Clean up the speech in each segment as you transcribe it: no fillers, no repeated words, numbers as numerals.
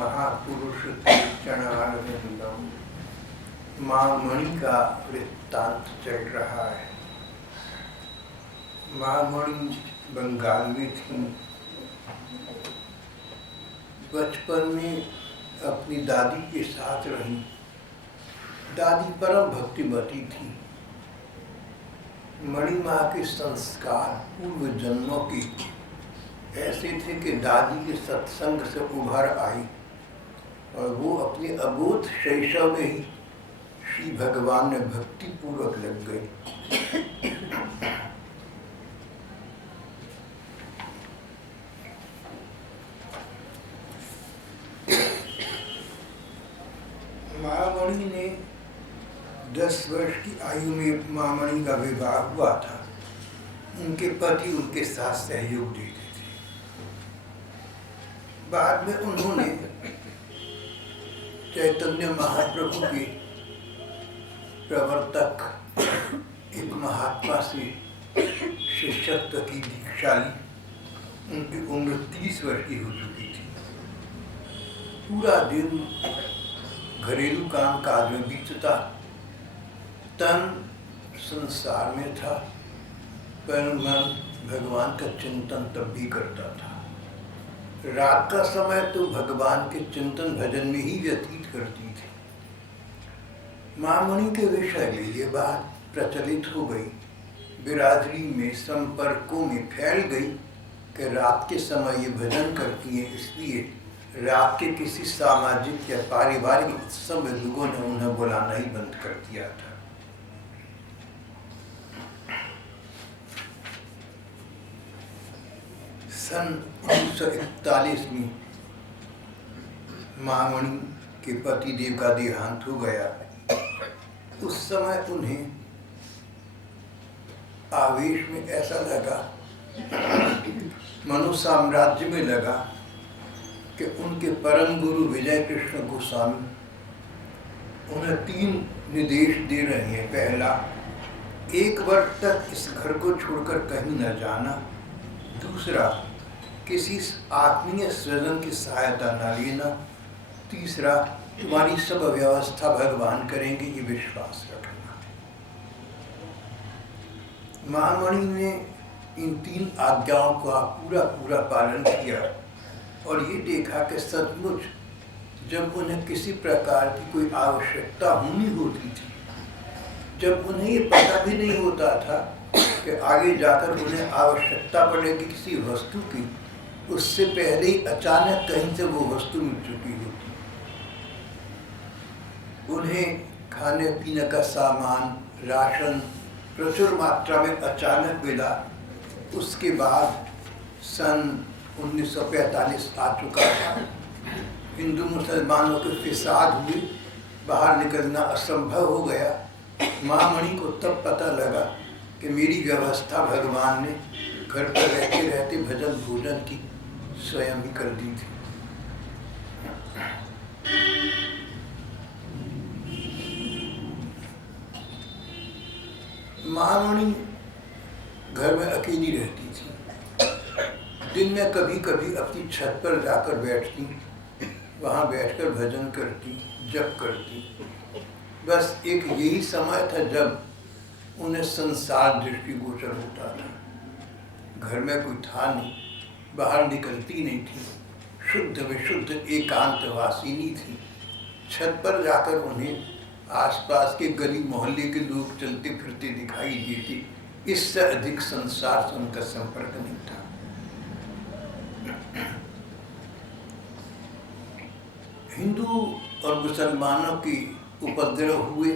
महापुरुष के चरणारविंदम। माँ मणि का वृत्तांत चल रहा है। माँ मणि बंगाल में थी। बचपन में अपनी दादी के साथ रही। दादी परम भक्तिमती थी। मणि माँ के संस्कार पूर्व जन्मों के ऐसे थे कि दादी के सत्संग से उभर आई और वो अपने अबोध शैशव में ही श्री भगवान में भक्ति पूर्वक लग गई। महामणि ने 10 वर्ष की आयु में महामणि का विवाह हुआ था। उनके पति उनके साथ सहयोग देते थे। बाद में उन्होंने चैतन्य महाप्रभु के प्रवर्तक एक महात्मा से शिष्यत्व की दीक्षा ली। उनकी उम्र 30 वर्ष की हो चुकी थी। पूरा दिन घरेलू काम काज में बीतता, तन संसार में था, पर मन भगवान का चिंतन तब भी करता था। रात का समय तो भगवान के चिंतन भजन में ही व्यतीत करती थी। महामणि के विषय में ये बात प्रचलित हो गई, बिरादरी में, संपर्कों में फैल गई कि रात के समय ये भजन करती है, इसलिए रात के किसी सामाजिक या पारिवारिक उत्सव में लोगों ने उन्हें बुलाना ही बंद कर दिया था। सन 1941 में महामणि के पति देव का देहांत हो गया। उस समय उन्हें आवेश में ऐसा लगा, मनु साम्राज्य में लगा कि उनके परम गुरु विजय कृष्ण गोस्वामी उन्हें 3 निर्देश दे रहे हैं। पहला, 1 वर्ष तक इस घर को छोड़कर कहीं न जाना। दूसरा, किसी आत्मीय सृजन की सहायता न लेना। तीसरा, तुम्हारी सब व्यवस्था भगवान करेंगे, ये विश्वास रखना। महामणि ने इन 3 आज्ञाओं का पूरा पालन किया और ये देखा कि सचमुच जब उन्हें किसी प्रकार की कोई आवश्यकता होनी होती थी, जब उन्हें ये पता भी नहीं होता था कि आगे जाकर उन्हें आवश्यकता पड़ेगी किसी वस्तु की, उससे पहले ही अचानक कहीं से वो वस्तु मिल चुकी होती। उन्हें खाने पीने का सामान, राशन प्रचुर मात्रा में अचानक मिला। उसके बाद सन 1945 आ चुका था। हिंदू मुसलमानों के फिसाद हुए, बाहर निकलना असंभव हो गया। महामणि को तब पता लगा कि मेरी व्यवस्था भगवान ने घर पर रहते रहते भजन भोजन की स्वयं ही कर दी थी। महामणि घर में अकेली रहती थी। दिन में कभी कभी अपनी छत पर जाकर बैठती, वहाँ बैठकर भजन करती, जप करती। बस एक यही समय था जब उन्हें संसार दृष्टिगोचर होता था। घर में कोई था नहीं, बाहर निकलती नहीं थी, शुद्ध विशुद्ध एकांतवासिनी थी। छत पर जाकर उन्हें आसपास के गली मोहल्ले के लोग चलते फिरते दिखाई देते। इससे अधिक संसार से उनका संपर्क नहीं था। हिंदू और मुसलमानों की उपद्रव हुए,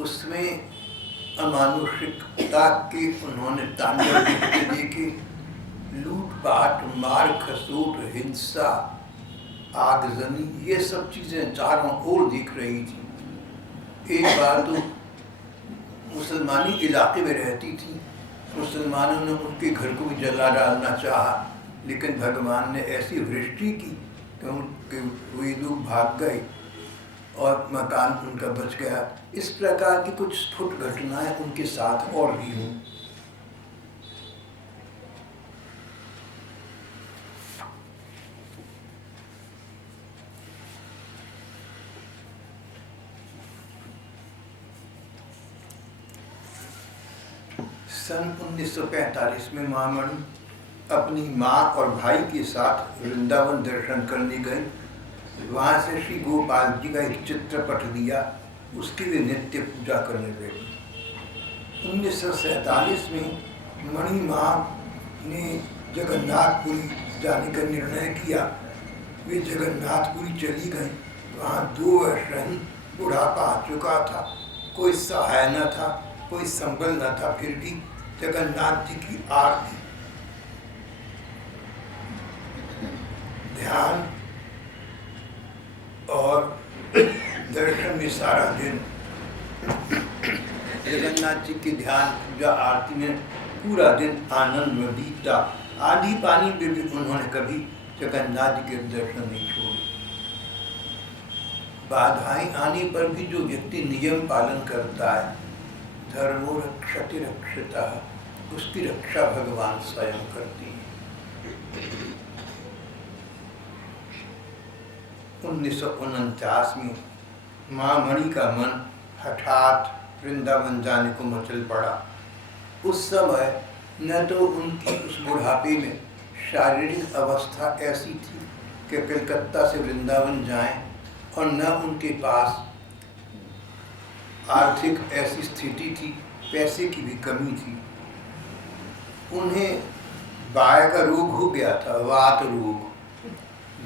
उसमें अमानुषिकता के उन्होंने तांडव देखे। लूटपाट, मार खसोट, हिंसा, आगजनी, ये सब चीजें चारों ओर दिख रही थी। एक बार तो मुसलमानी इलाके में रहती थी, मुसलमानों ने उनके घर को भी जला डालना चाहा, लेकिन भगवान ने ऐसी वृष्टि की कि उनके वे लोग भाग गए और मकान उनका बच गया। इस प्रकार की कुछ स्फुट घटनाएं उनके साथ और भी हुई। सन 1945 में महामणि अपनी माँ और भाई के साथ वृंदावन दर्शन करने गए। वहाँ से श्री गोपाल जी का एक चित्रपट लिया, उसकी वे नित्य पूजा करने लगे। 1947 में मणि माँ ने जगन्नाथपुरी जाने का निर्णय किया। वे जगन्नाथपुरी चली गई। वहाँ 2 वर्ष रही। बुढ़ापा आ चुका था, कोई सहाय न था, कोई संबल न था। फिर भी जगन्नाथ जी की आरती, ध्यान और दर्शन में सारा दिन जगन्नाथ जी के ध्यान पूजा आरती में पूरा दिन आनंद में बीतता। आंधी पानी में भी उन्होंने कभी जगन्नाथ जी के दर्शन नहीं छोड़े। बाधाएं आने पर भी जो व्यक्ति नियम पालन करता है, धर्मो रक्षति रक्षितः, उसकी रक्षा भगवान स्वयं करती है। 1949 में माँ मणि का मन हठात वृंदावन जाने को मचल पड़ा। उस समय न तो उनकी उस बुढ़ापे में शारीरिक अवस्था ऐसी थी कि कलकत्ता से वृंदावन जाएं, और न उनके पास आर्थिक ऐसी स्थिति थी, पैसे की भी कमी थी। उन्हें बाय का रोग हो गया था, वात रोग,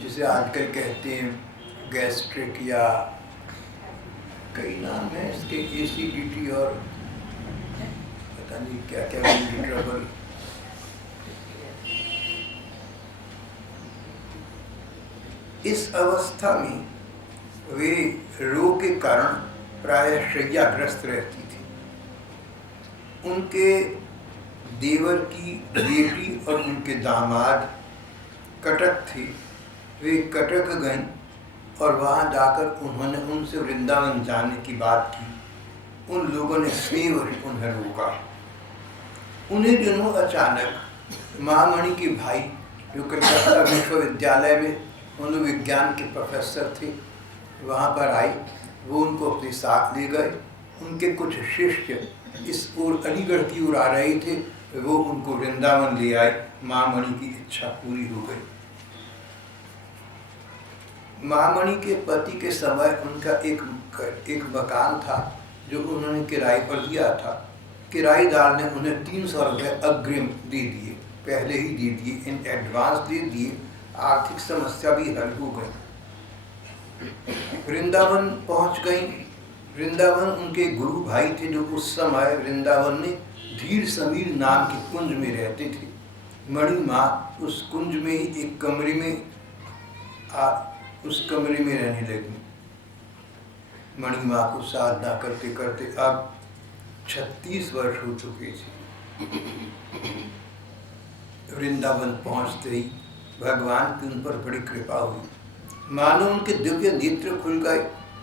जिसे आजकल कहते हैं गैस्ट्रिक या कई नाम है इसके, एसिडिटी और पता नहीं क्या क्या ट्रबल। इस अवस्था में वे रोग के कारण प्रायः शय्याग्रस्त रहती थी। उनके देवर की बेटी और उनके दामाद कटक थे। वे कटक गईं और वहाँ जाकर उन्होंने उनसे वृंदावन जाने की बात की। उन लोगों ने स्नेहवश उन्हें रोका। उन्हीं दिनों अचानक महामणि के भाई, जो कलकत्ता विश्वविद्यालय में मनोविज्ञान के प्रोफेसर थे, वहाँ पर आए। वो उनको अपने साथ ले गए। उनके कुछ शिष्य इस ओर अलीगढ़ की ओर आ रहे थे, वो उनको वृंदावन ले आए। महामणि की इच्छा पूरी हो गई। महामणि के पति के समय उनका एक मकान था जो उन्होंने किराए पर लिया था। किराएदार ने उन्हें 300 रुपये अग्रिम दे दिए, पहले ही दे दिए, इन एडवांस दे दिए। आर्थिक समस्या भी हल हो गई। वृंदावन पहुंच गई। वृंदावन उनके गुरु भाई थे, जो उस समय वृंदावन में धीर समीर नाम के कुंज में रहते थे। मणि माँ उस कुंज में एक कमरे में उस कमरे में रहने लगी। मणि माँ को साधना करते करते अब 36 वर्ष हो चुके थे। वृंदावन पहुंचते ही भगवान की उन पर बड़ी कृपा हुई। मानो उनके दिव्य नेत्र खुल गए।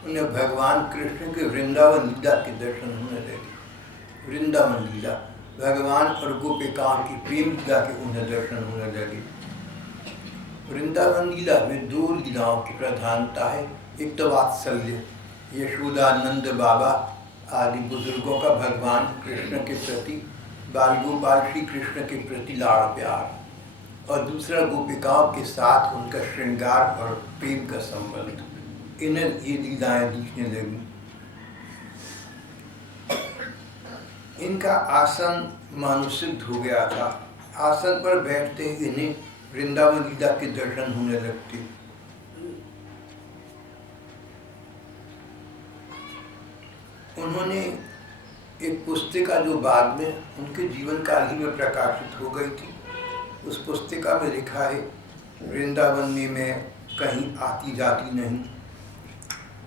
उन्हें भगवान कृष्ण के वृंदावन लीला के दर्शन होने लगे। वृंदावन लीला, भगवान और गोपिकाओं की प्रेम लीला के उन्हें दर्शन होने लगे। वृंदावन लीला में 2 लीलाओं की प्रधानता है। एक तो वात्सल्य, यशोदानंद बाबा आदि बुजुर्गों का भगवान कृष्ण के प्रति, बाल गोपाल श्री कृष्ण के प्रति लाड़ प्यार, और दूसरा गोपिकाओं के साथ उनका श्रृंगार और प्रेम का संबंध। इन्हें ये लीलाएं दिखने लगी। इनका आसन मानुषिक हो गया था। आसन पर बैठते ही इन्हें वृंदावन लीला के दर्शन होने लगते। उन्होंने एक पुस्तिका जो बाद में उनके जीवन काल ही में प्रकाशित हो गई थी, उस पुस्तिका में लिखा है, वृंदावन में मैं कहीं आती जाती नहीं।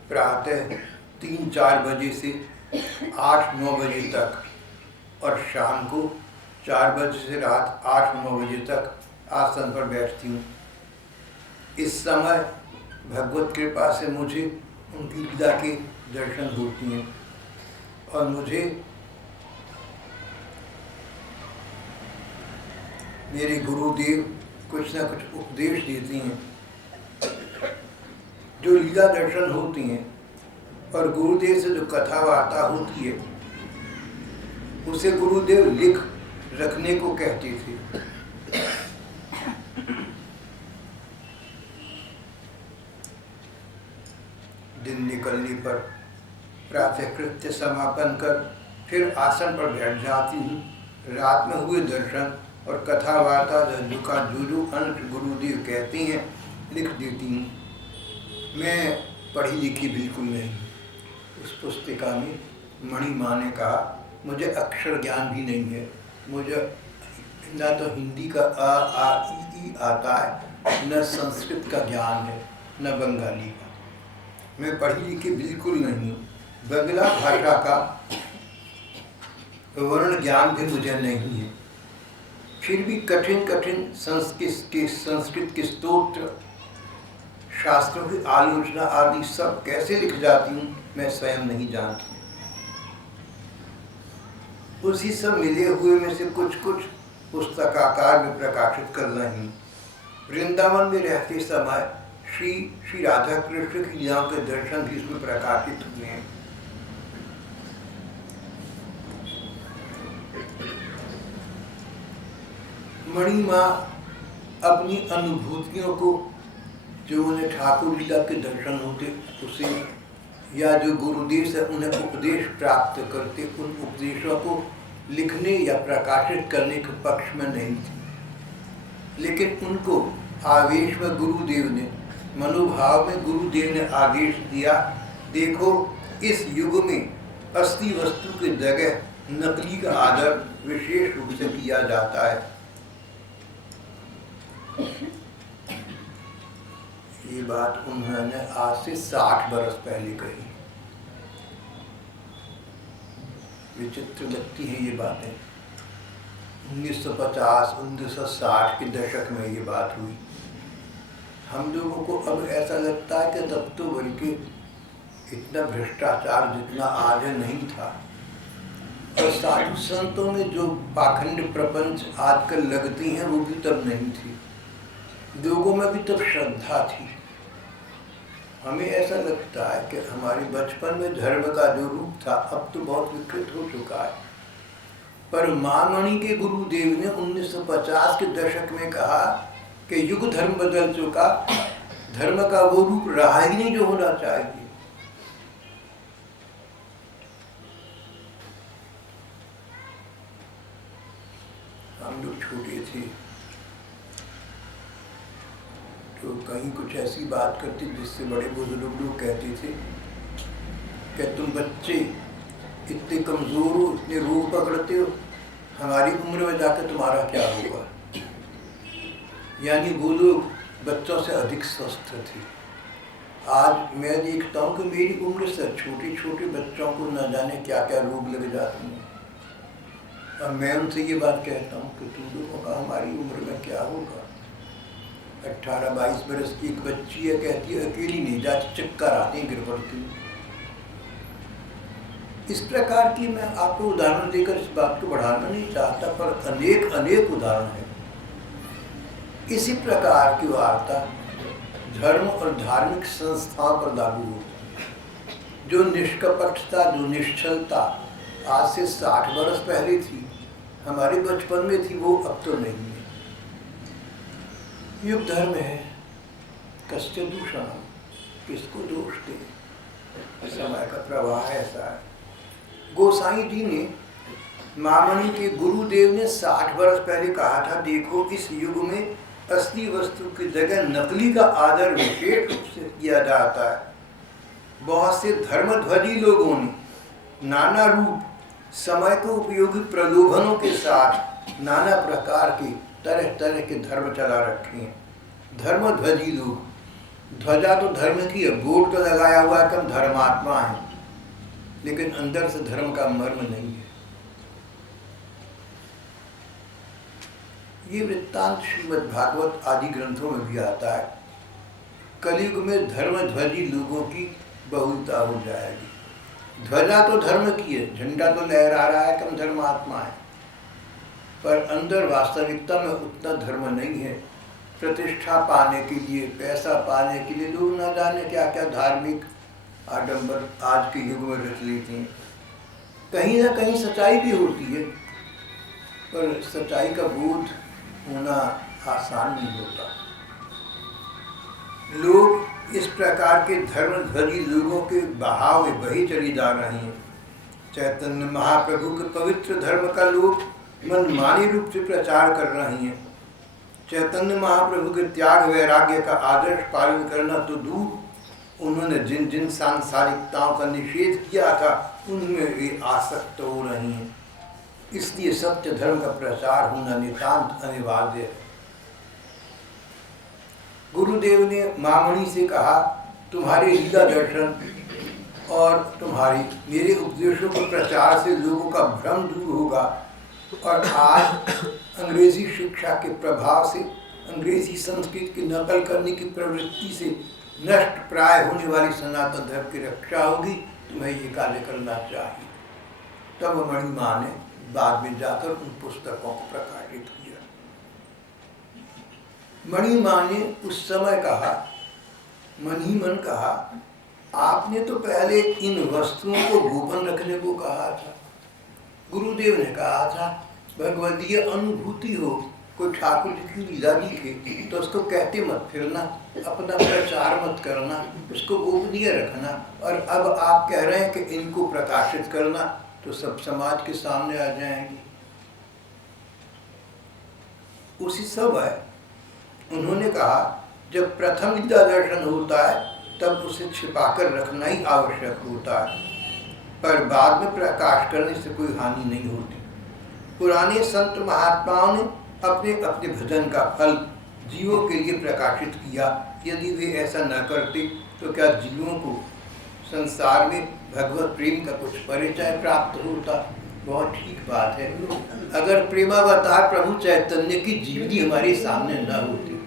प्रातः 3-4 बजे से 8-9 बजे तक और शाम को 4 बजे से रात 8-9 बजे तक आसन पर बैठती हूँ। इस समय भगवत कृपा से मुझे उनकी लीला के दर्शन होती हैं और मुझे मेरे गुरुदेव कुछ ना कुछ उपदेश देते हैं। जो लीला दर्शन होती हैं और गुरुदेव से जो कथा वार्ता होती है, उसे गुरुदेव लिख रखने को कहते थे। दिन निकलने पर प्रातः कृत्य समापन कर फिर आसन पर बैठ जाती हूँ। रात में हुए दर्शन और कथा वार्ता जो अंश गुरुदेव कहते हैं लिख देती हूँ। मैं पढ़ी लिखी बिल्कुल नहीं। उस पुस्तिका में मणिमा ने कहा मुझे अक्षर ज्ञान भी नहीं है, मुझे न तो हिंदी का आ आ ई आता है, न संस्कृत का ज्ञान है, न बंगाली का। मैं पढ़ी लिखी बिल्कुल नहीं हूँ। बंगला भाषा का वर्ण ज्ञान भी मुझे नहीं है। फिर भी कठिन कठिन संस्कृत के स्तोत्र, शास्त्रों की आलोचना आदि सब कैसे लिख जाती हूँ मैं स्वयं नहीं जानती। उसी सब मिले हुए में से कुछ कुछ पुस्तकाकार में प्रकाशित कर रही हूँ। वृंदावन में रहते समय श्री श्री राधा कृष्ण की लीलाओं के दर्शन भी इसमें प्रकाशित हुए हैं। मणिमा अपनी अनुभूतियों को, जो उन्हें ठाकुर लीला के दर्शन होते उसे, या जो गुरुदेव से उन्हें उपदेश प्राप्त करते, उन उपदेशों को लिखने या प्रकाशित करने के पक्ष में नहीं थी। लेकिन उनको आवेश में गुरुदेव ने, मनोभाव में गुरुदेव ने आदेश दिया, देखो इस युग में असली वस्तु की जगह नकली का आदर विशेष रूप से किया जाता है। ये बात उन्होंने आज से 60 बरस पहले कही। विचित्र लगती है ये बातें। 1950 1960 के दशक में ये बात हुई। हम लोगों को अब ऐसा लगता है कि तब तो बल्कि इतना भ्रष्टाचार जितना आज नहीं था। और साधु संतों में जो पाखंड प्रपंच आजकल लगती हैं वो भी तब नहीं थी। लोगों में भी तब श्रद्धा थी। हमें ऐसा लगता है कि हमारे बचपन में धर्म का जो रूप था अब तो बहुत विकृत हो चुका है। पर महामणि के गुरुदेव ने 1950 के दशक में कहा कि युग धर्म बदल चुका, धर्म का वो रूप रहा ही नहीं जो होना चाहिए। हम लोग छोटे थे तो कहीं कुछ ऐसी बात करते जिससे बड़े बुजुर्ग लोग कहते थे कि तुम बच्चे इतने कमजोर हो, इतने रोग पकड़ते हो, हमारी उम्र में जाकर तुम्हारा क्या होगा। यानी वो लोग बच्चों से अधिक स्वस्थ थे। आज मैं देखता हूँ कि मेरी उम्र से छोटे छोटे बच्चों को न जाने क्या क्या रोग लग जाते हैं। और मैं उनसे ये बात कहता हूँ कि तुम लोगों का हमारी उम्र में क्या होगा। 18-22 बरस की एक बच्ची है, कहती है अकेली नहीं जाती, चक्कर आते हैं, गिर पड़ती। इस प्रकार की मैं आपको उदाहरण देकर इस बात को बढ़ाना नहीं चाहता, पर अनेक अनेक उदाहरण हैं। इसी प्रकार की वार्ता धर्म और धार्मिक संस्थाओं पर लागू होती है। जो निष्कपटता, जो निश्चलता आज से 60 बरस पहले थी, हमारे बचपन में थी, वो अब तो नहीं है। युग धर्म है, कस्य दूषण, किसको दोष दे, समय का प्रवाह ऐसा है। गोसाई जी ने, महामणि के गुरुदेव ने 60 वर्ष पहले कहा था, देखो इस युग में असली वस्तु की जगह नकली का आदर विशेष रूप से किया जाता है। बहुत से धर्मध्वजी लोगों ने नाना रूप, समय को उपयोगी प्रलोभनों के साथ नाना प्रकार के तरह तरह के धर्म चला रखे हैं। धर्मध्वजी लोग, ध्वजा तो धर्म की है, बोर्ड तो लगाया हुआ है कि हम धर्मात्मा हैं, लेकिन अंदर से धर्म का मर्म नहीं है। ये वृत्तांत श्रीमद् भागवत आदि ग्रंथों में भी आता है। कलयुग में धर्मध्वजी लोगों की बहुलता हो जाएगी। ध्वजा तो धर्म की है, झंडा तो लहरा रहा है कि हम धर्मात्मा है, पर अंदर वास्तविकता में उतना धर्म नहीं है। प्रतिष्ठा पाने के लिए, पैसा पाने के लिए लोग न जाने क्या क्या धार्मिक आडंबर आज के युग में रच लेते हैं। कहीं ना कहीं सच्चाई भी होती है, पर सच्चाई का बोध होना आसान नहीं होता। लोग इस प्रकार के धर्मध्वजी लोगों के बहाव में बही चली जा रहे हैं। चैतन्य महाप्रभु के पवित्र धर्म का लोग मनमानी रूप से प्रचार कर रहे हैं। चैतन्य महाप्रभु के त्याग वैराग्य का आदर्श पालन करना तो दूर, उन्होंने जिन जिन सांसारिकताओं का निषेध किया था उनमें वे आसक्त हो रहे हैं। इसलिए सत्य धर्म का प्रचार होना नितांत अनिवार्य है। गुरुदेव ने मामणी से कहा, तुम्हारे लीला दर्शन और तुम्हारी मेरे उपदेशों के प्रचार से लोगों का भ्रम दूर होगा और आज अंग्रेजी शिक्षा के प्रभाव से, अंग्रेजी संस्कृत की नकल करने की प्रवृत्ति से नष्ट प्राय होने वाली सनातन धर्म की रक्षा होगी। तुम्हें ये कार्य करना चाहिए। तब मणिमा ने बाद में जाकर उन पुस्तकों को प्रकाशित किया। मणिमा ने उस समय कहा, मन ही मन कहा, आपने तो पहले इन वस्तुओं को गोपन रखने को कहा था। गुरुदेव ने कहा था भगवदीय अनुभूति हो, कोई ठाकुर जी की लीला लिखे तो उसको कहते मत फिरना, अपना प्रचार मत करना, उसको गोपनीय रखना। और अब आप कह रहे हैं कि इनको प्रकाशित करना, तो सब समाज के सामने आ जाएंगी। उसी समय उन्होंने कहा, जब प्रथम लीला दर्शन होता है तब उसे छिपाकर रखना ही आवश्यक होता है, पर बाद में प्रकाश करने से कोई हानि नहीं होती। पुराने संत महात्माओं ने अपने अपने भजन का फल जीवों के लिए प्रकाशित किया। यदि वे ऐसा न करते तो क्या जीवों को संसार में भगवत प्रेम का कुछ परिचय प्राप्त होता? बहुत ठीक बात है। अगर प्रेमावतार प्रभु चैतन्य की जीवनी हमारे सामने न होती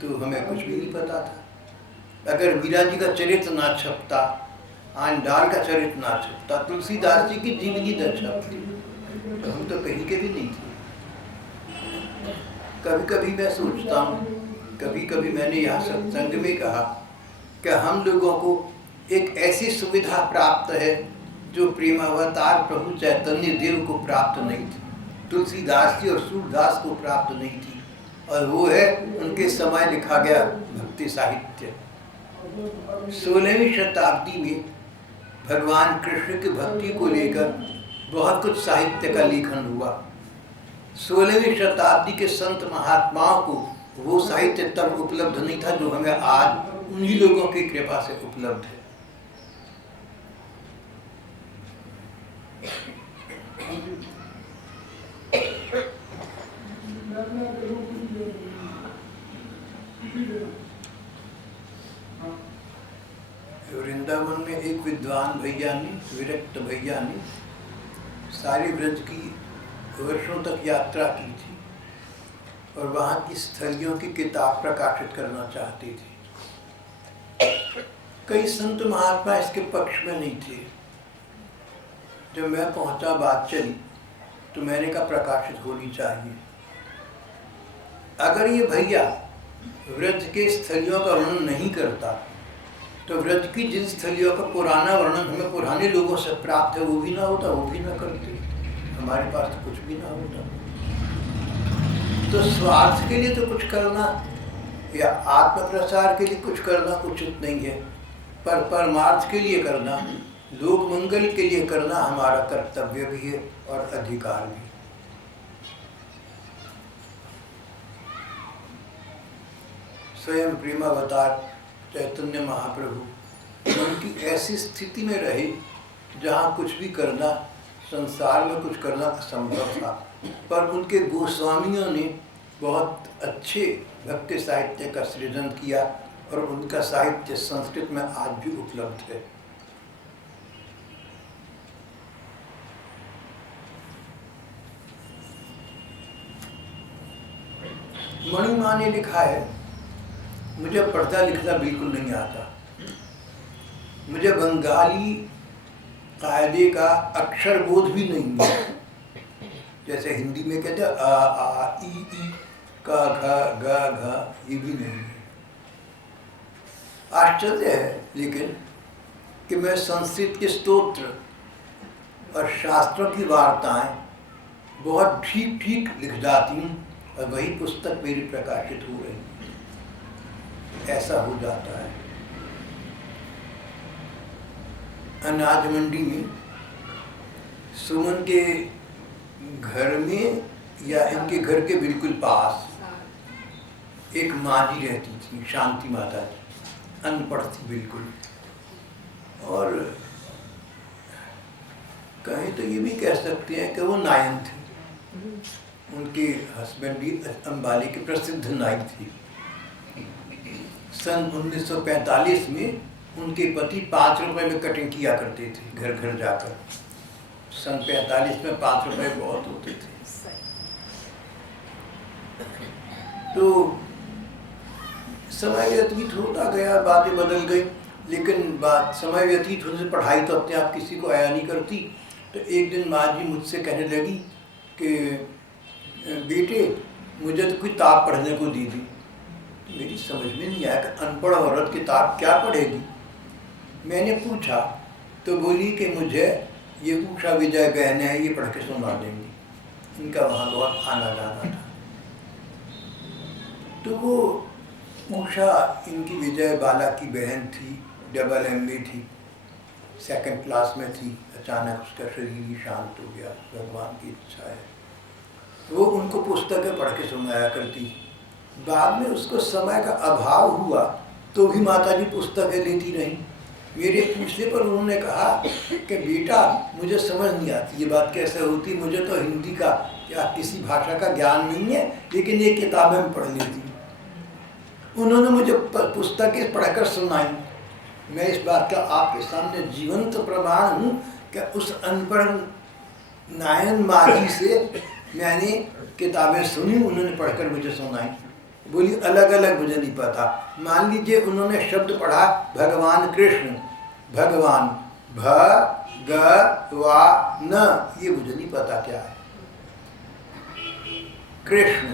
तो हमें कुछ भी नहीं पता था। अगर मीरा जी का चरित्र ना छपता, आंडाल का चरित्र ना छपता, तुलसीदास जी की जीवनी न छपती, तो हम तो कहीं के भी नहीं थे। कभी कभी मैं सोचता हूँ, कभी कभी मैंने यहाँ सत्संग में कहा कि हम लोगों को एक ऐसी सुविधा प्राप्त है जो प्रेमावतार प्रभु चैतन्य देव को प्राप्त नहीं थी, तुलसीदास जी और सूरदास को प्राप्त नहीं थी, और वो है उनके समय लिखा गया भक्ति साहित्य। 16वीं शताब्दी में भगवान कृष्ण की भक्ति को लेकर बहुत कुछ साहित्य का लेखन हुआ। 16वीं शताब्दी के संत महात्माओं को वो साहित्य तब उपलब्ध नहीं था जो हमें आज उन्हीं लोगों की कृपा से उपलब्ध है। वृंदावन में एक विद्वान भैया ने, विरक्त भैया ने सारे ब्रज की वर्षों तक यात्रा की थी और वहाँ की स्थलियों की किताब प्रकाशित करना चाहते थे। कई संत महात्मा इसके पक्ष में नहीं थे। जब मैं पहुँचा, बात चली, तो मैंने कहा प्रकाशित होनी चाहिए। अगर ये भैया व्रज के स्थलियों का वर्णन नहीं करता तो व्रज की जिन स्थलियों का पुराना वर्णन हमें पुराने लोगों से प्राप्त है वो भी ना होता, वो भी ना करते, हमारे पास तो कुछ भी ना होता। तो स्वार्थ के लिए तो कुछ करना या आत्म प्रचार के लिए कुछ करना उचित नहीं है, पर परमार्थ के लिए करना, लोक मंगल के लिए करना हमारा कर्तव्य भी है और अधिकार भी। स्वयं प्रेमावतार चैतन्य महाप्रभु उनकी ऐसी स्थिति में रहे जहाँ कुछ भी करना, संसार में कुछ करना असंभव था, पर उनके गोस्वामियों ने बहुत अच्छे भक्ति साहित्य का सृजन किया और उनका साहित्य संस्कृत में आज भी उपलब्ध है। मणिमा ने लिखा है, मुझे पढ़ता लिखना बिल्कुल नहीं आता, मुझे बंगाली कायदे का अक्षर बोध भी नहीं है। जैसे हिंदी में कहते हैं आ आ ई ई का घा गा घा, ये भी नहीं है। आश्चर्य है लेकिन कि मैं संस्कृत के स्तोत्र और शास्त्रों की वार्ताएं बहुत ठीक ठीक लिख जाती हूँ और वही पुस्तक मेरी प्रकाशित हो रही है। ऐसा हो जाता है। अनाज मंडी में सुमन के घर में या इनके घर के बिल्कुल पास एक माँ जी रहती थी, शांति माता जी, अनपढ़ थी बिल्कुल। और कहें तो ये भी कह सकते हैं कि वो नायन थी। उनके हस्बैंड भी अम्बाले के प्रसिद्ध नायक थी। सन 1945 में उनके पति 5 रुपए में कटिंग किया करते थे घर घर जाकर। सन 45 में 5 रुपए बहुत होते थे। तो समय व्यतीत होता गया, बातें बदल गई, लेकिन बात समय व्यतीत होने से पढ़ाई तो अपने आप किसी को आया नहीं करती। तो एक दिन माँ जी मुझसे कहने लगी कि बेटे मुझे तो किताब पढ़ने को दी थी। मेरी समझ में नहीं आया कि अनपढ़ औरत किताब क्या पढ़ेगी। मैंने पूछा तो बोली कि मुझे ये उषा विजय बहन है, ये पढ़ के सुना देंगी। इनका वहाँ बहुत आना जाना था। तो वो उषा इनकी विजय बाला की बहन थी, डबल MA थी, 2nd क्लास में थी। अचानक उसका शरीर ही शांत हो गया, भगवान की इच्छा है। वो उनको पुस्तकें पढ़ के सुनाया करती। बाद में उसको समय का अभाव हुआ तो भी माता जी पुस्तकें लेती रहीं। मेरे पूछने पर उन्होंने कहा कि बेटा मुझे समझ नहीं आती ये बात कैसे होती, मुझे तो हिंदी का या किसी भाषा का ज्ञान नहीं है, लेकिन ये किताबें मैं पढ़ लेती। उन्होंने मुझे पुस्तकें पढ़कर सुनाई। मैं इस बात का आपके सामने जीवंत प्रमाण हूँ कि उस अनपढ़ नायन माजी से मैंने किताबें सुनी, उन्होंने पढ़कर मुझे सुनाई। बोली अलग अलग मुझे नहीं पता। मान लीजिए उन्होंने शब्द पढ़ा भगवान कृष्ण, भगवान भगवान, ये मुझे नहीं पता क्या है। कृष्ण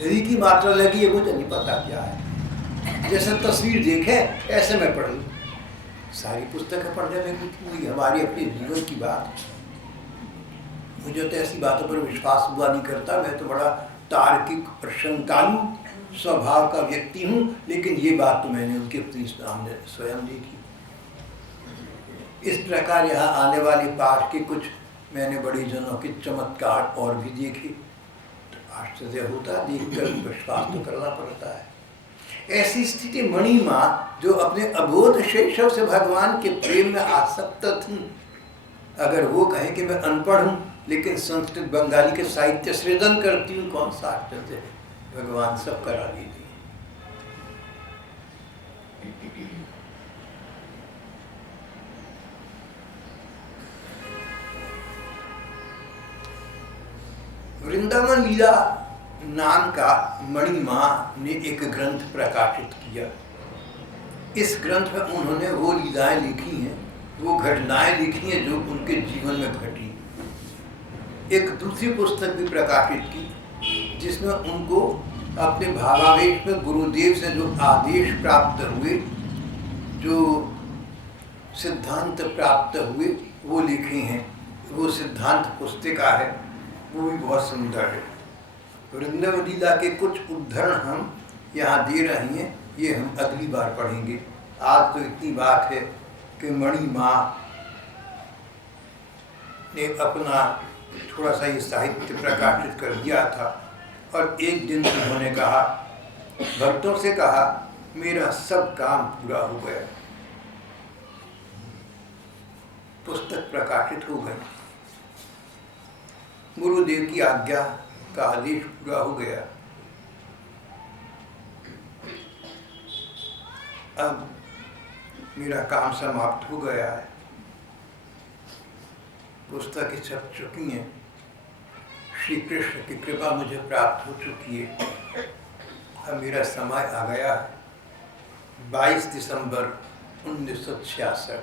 री की मात्रा लगी, ये मुझे नहीं पता क्या है। जैसे तस्वीर देखे ऐसे मैं पढ़ लूँ। सारी पुस्तकें पढ़ने लगी थी। हमारी अपनी जीवन की बात। मुझे तो ऐसी बातों पर विश्वास हुआ नहीं करता। मैं तो बड़ा तार्किक और शंकालु स्वभाव का व्यक्ति हूँ, लेकिन ये बात तो मैंने उनके अपने सामने स्वयं देखी। इस प्रकार यहाँ आने वाले पाठ के कुछ मैंने बड़ी जनों के चमत्कार और भी देखे। तो आश्चर्य होता, देखकर विश्वास तो करना पड़ता है। ऐसी स्थिति मणिमा जो अपने अबोध शैशव से भगवान के प्रेम में आसक्त थी, अगर वो कहें कि मैं अनपढ़ हूँ लेकिन संस्कृत बंगाली के साहित्य सृजन करती हूँ, कौन सा आश्चर्य है। भगवान सब करा दीजिए। वृंदावन लीला नाम का मणिमा ने एक ग्रंथ प्रकाशित किया। इस ग्रंथ में उन्होंने वो लीलाएं लिखी हैं, वो घटनाएं लिखी हैं जो उनके जीवन में घटी। एक दूसरी पुस्तक भी प्रकाशित की जिसमें उनको अपने भावावेश में गुरुदेव से जो आदेश प्राप्त हुए, जो सिद्धांत प्राप्त हुए, वो लिखे हैं। वो सिद्धांत पुस्तिका है, वो भी बहुत सुंदर है। वृंदावन लीला के कुछ उद्धरण हम यहाँ दे रहे हैं, ये हम अगली बार पढ़ेंगे। आज तो इतनी बात है कि मणिमा ने अपना थोड़ा सा ये साहित्य प्रकाशित कर दिया था और एक दिन उन्होंने कहा, भक्तों से कहा, मेरा सब काम पूरा हो गया। पुस्तक प्रकाशित हो गई, गुरुदेव की आज्ञा का आदेश पूरा हो गया। अब मेरा काम समाप्त हो गया है, पुस्तकें छप चुकी हैं, श्री कृष्ण की कृपा मुझे प्राप्त हो चुकी है। अब मेरा समय आ गया है। 22 दिसंबर 1966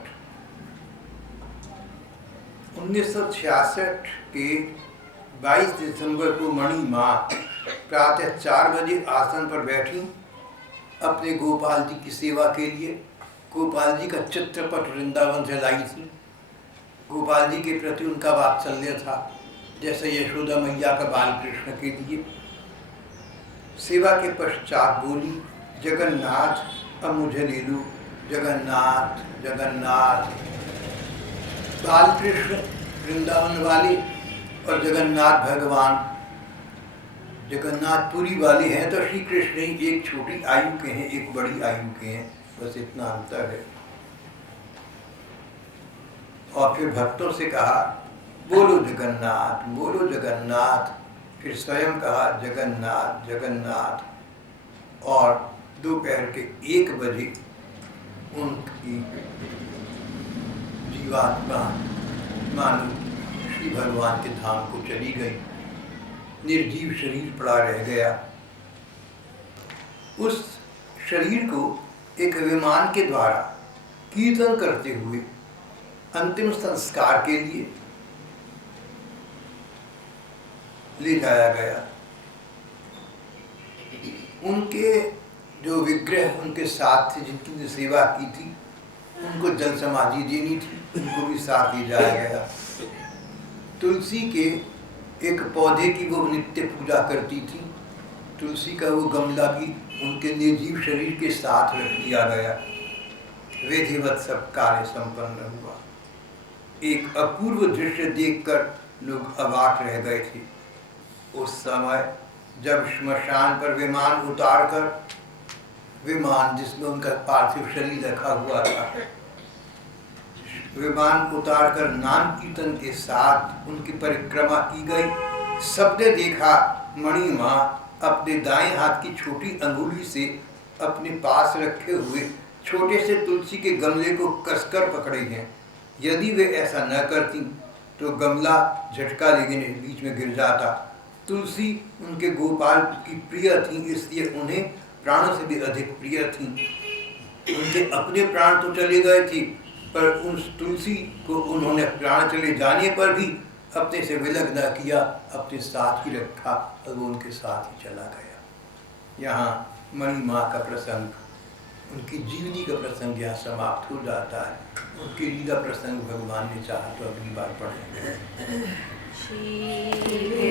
1966 के 22 दिसंबर को मणिमा प्रातः 4 बजे आसन पर बैठी अपने गोपाल जी की सेवा के लिए। गोपाल जी का चित्रपट वृंदावन से लाई थी। गोपाल जी के प्रति उनका वात्सल्य था। जैसे यशोदा मैया का बाल कृष्ण के लिए। सेवा के पश्चात बोली, जगन्नाथ अब मुझे ले लो, जगन्नाथ जगन्नाथ। बाल कृष्ण वृंदावन वाले और जगन्नाथ भगवान जगन्नाथपुरी वाले हैं, तो श्री कृष्ण ही एक छोटी आयु के हैं, एक बड़ी आयु के हैं, बस इतना अंतर है। और फिर भक्तों से कहा, बोलो जगन्नाथ बोलो जगन्नाथ। फिर स्वयं कहा, जगन्नाथ जगन्नाथ। और दोपहर के 1 बजे उनकी जीवात्मा मानो श्री भगवान के धाम को चली गई, निर्जीव शरीर पड़ा रह गया। उस शरीर को एक विमान के द्वारा कीर्तन करते हुए अंतिम संस्कार के लिए ले जाया गया। उनके जो विग्रह उनके साथ थे, जिनकी जो सेवा की थी, उनको जल समाधि देनी थी, उनको भी साथ ले जाया गया। तुलसी के एक पौधे की वो नित्य पूजा करती थी, तुलसी का वो गमला भी उनके निर्जीव शरीर के साथ रख दिया गया। विधिवत सब कार्य संपन्न हुआ। एक अपूर्व दृश्य देखकर लोग अवाक रह गए थे। उस समय जब श्मशान पर विमान उतारकर, विमान जिसमें उनका पार्थिव शरीर रखा हुआ था, विमान उतारकर नाम कीर्तन के साथ उनकी परिक्रमा की गई। सबने देखा मणि माँ अपने दाएं हाथ की छोटी अंगुली से अपने पास रखे हुए छोटे से तुलसी के गमले को कसकर पकड़े हैं। यदि वे ऐसा न करती तो गमला झटका लेने बीच में गिर जाता। तुलसी उनके गोपाल की प्रिय थी, इसलिए उन्हें प्राणों से भी अधिक प्रिय थी। उनके अपने प्राण तो चले गए थे, पर उस तुलसी को उन्होंने प्राण चले जाने पर भी अपने से विलग न किया, अपने साथ ही रखा और वो उनके साथ ही चला गया। यहाँ मणि माँ का प्रसंग, उनकी जीवनी का प्रसंग यहाँ समाप्त हो जाता है। उनकी लीला प्रसंग भगवान ने चाहा तो अगली बार पढ़ेंगे।